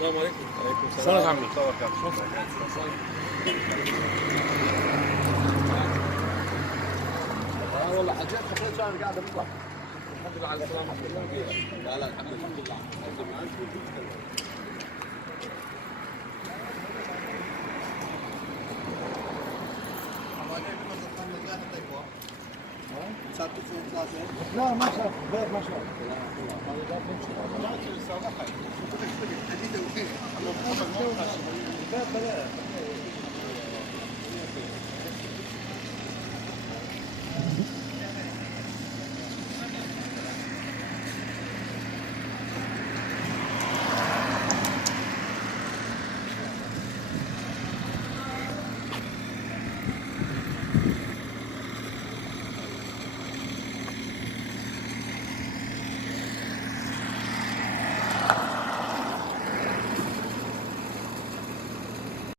السلام عليكم. وعليكم السلام السلام عليكم. ورحمة الله وبركاته. والله حاجات خفيفة انا قاعد اطلع. الحمد لله على السلامة. لا لا الحمد لله. لا ما شاف غير ما شاف. لا